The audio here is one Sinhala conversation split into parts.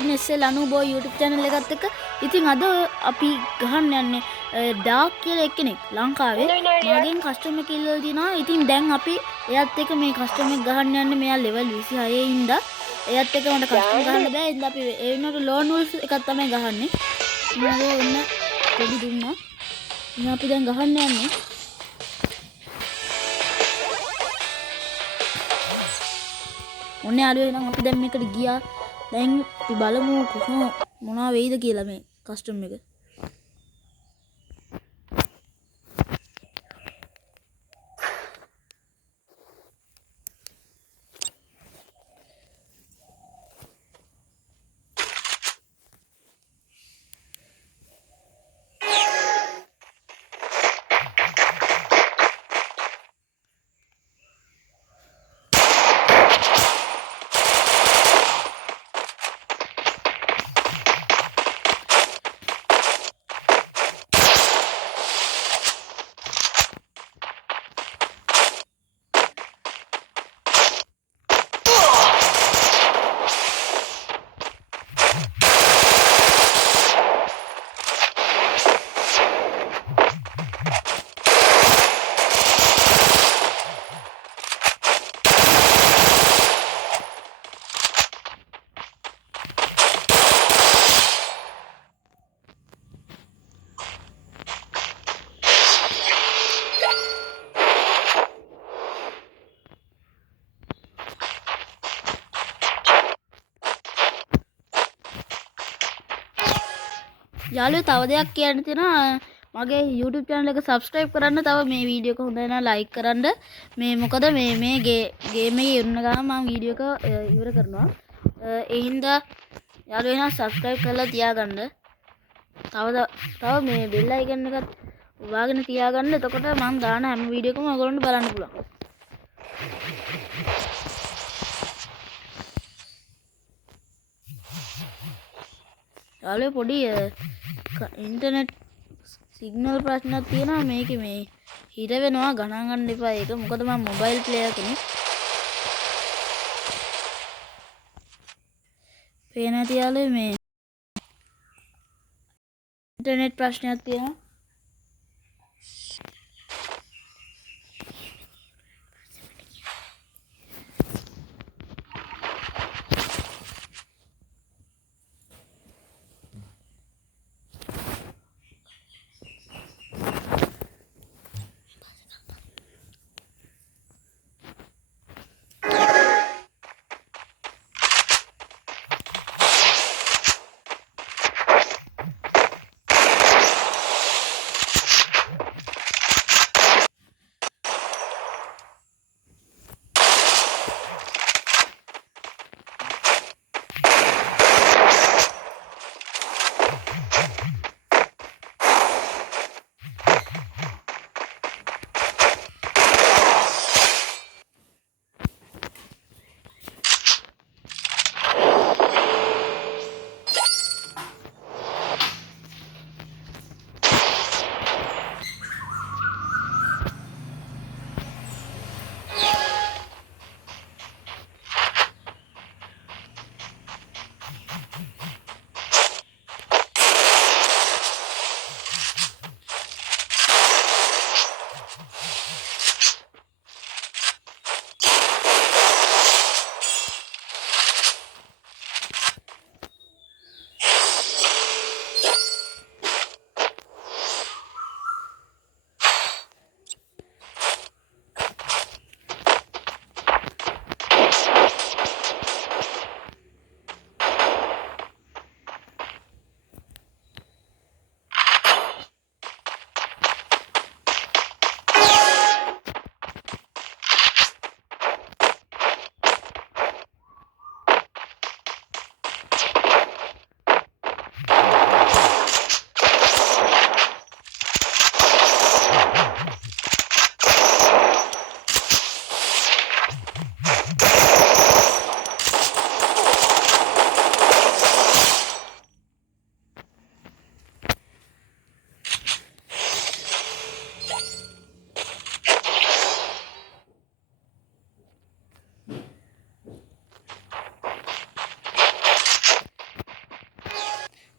NSL 90 YouTube channel එකත් එක්ක. ඉතින් අද අපි ගහන්න යන්නේ ඩාක් කියලා එක්කෙනෙක් ලංකාවේ මගෙන් කස්ටමර් එක ඉල්ලලා දිනවා. ඉතින් දැන් අපි එයාත් එක්ක මේ කස්ටමර් එක ගහන්න යන්නේ. මෙයා level 26 ඉඳලා එයාත් එක්ක මට කස්ටමර් ගහන්න බෑ. ඉතින් අපි ඒ වෙනකොට lone wolf එකක් තමයි ගහන්නේ. ඉතින් ඔන්න පොඩි දුන්නා. ඉතින් අපි දැන් ගහන්න යන්නේ. ඔන්න යාළුවෝ එහෙනම් අපි දැන් මේකට ගියා. දැන් අපි බලමු මොනවා වෙයිද කියලා මේ කස්ටම් එක. යාළුවෝ තව දෙයක් කියන්න තියෙනවා. මගේ YouTube channel එක subscribe කරන්න. තව මේ වීඩියෝ එක හොඳ නම් like කරන්න. මේ මොකද මේ ගේම් එකේ ඉන්න ගමන් මම වීඩියෝ එක ඉවර කරනවා. ඒ හින්දා යාළුවෝ එහෙනම් subscribe කරලා තියාගන්න. තව මේ bell icon එකත් වවාගෙන තියාගන්න. එතකොට මම දාන හැම වීඩියෝ එකම ඔයගොල්ලන්ට බලන්න පුළුවන්. යාළුවෝ පොඩි ඉන්ටර්නෙට් සිග්නල් ප්‍රශ්නයක් තියෙනවා. මේකේ මේ හිර වෙනවා. ගණන් ගන්න එපා ඒක. මොකද මම මොබයිල් ප්ලේයර් කෙනෙක්. පේන ඇති යාළුවෝ මේ ඉන්ටර්නෙට් ප්‍රශ්නයක් තියෙනවා.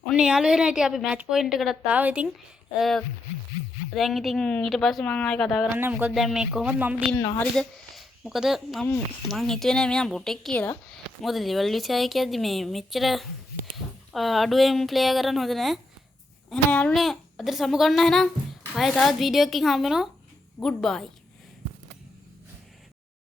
ඔන්න යාළුවෝ එහෙනම් ඉතින් අපි මැච් පොයින්ට් එකටත් ආවා. ඉතින් දැන් ඉතින් ඊට පස්සේ මම ආයෙ කතා කරන්නේ නැහැ. මොකද දැන් මේ කොහොමද මම දිනනවා. හරිද? මොකද මම හිතුවේ නෑ මෙයා බොටෙක් කියලා. මොකද ලෙවල් 26 කියද්දි මේ මෙච්චර අඩුවෙන් ප්ලේ කරන්න හොඳ නෑ. එහෙනම් යාළුවනේ අදට සමු ගන්න එහෙනම් ආයෙ තවත් වීඩියෝ එකකින් හම්බ වෙනවා. ගුඩ් බයි.